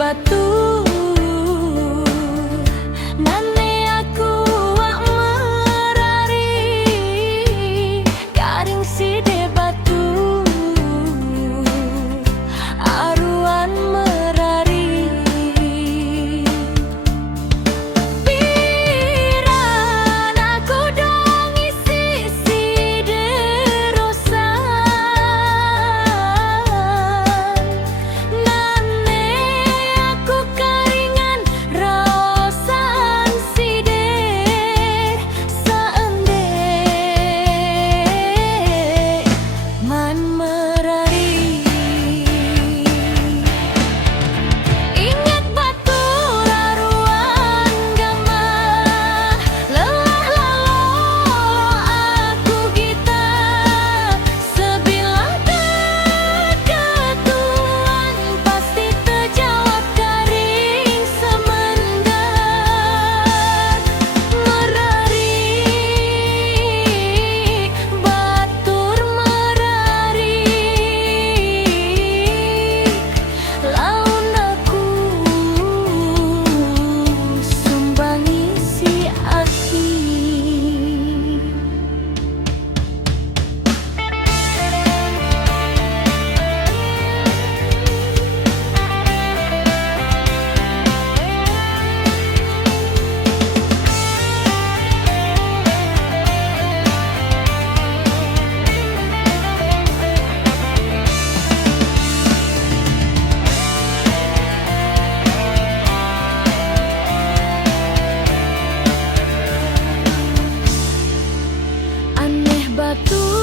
Batu nane aku wak merari garing side batu aruan merari piran aku dong isi side rosan nane karingan raosan sider saendek man merari ingat batu laruan gama lelah lalu aku kita sebilang keketuan pasti terjawab garing semendar merari batur merari laun aku sumbangi si aki. Aneh batu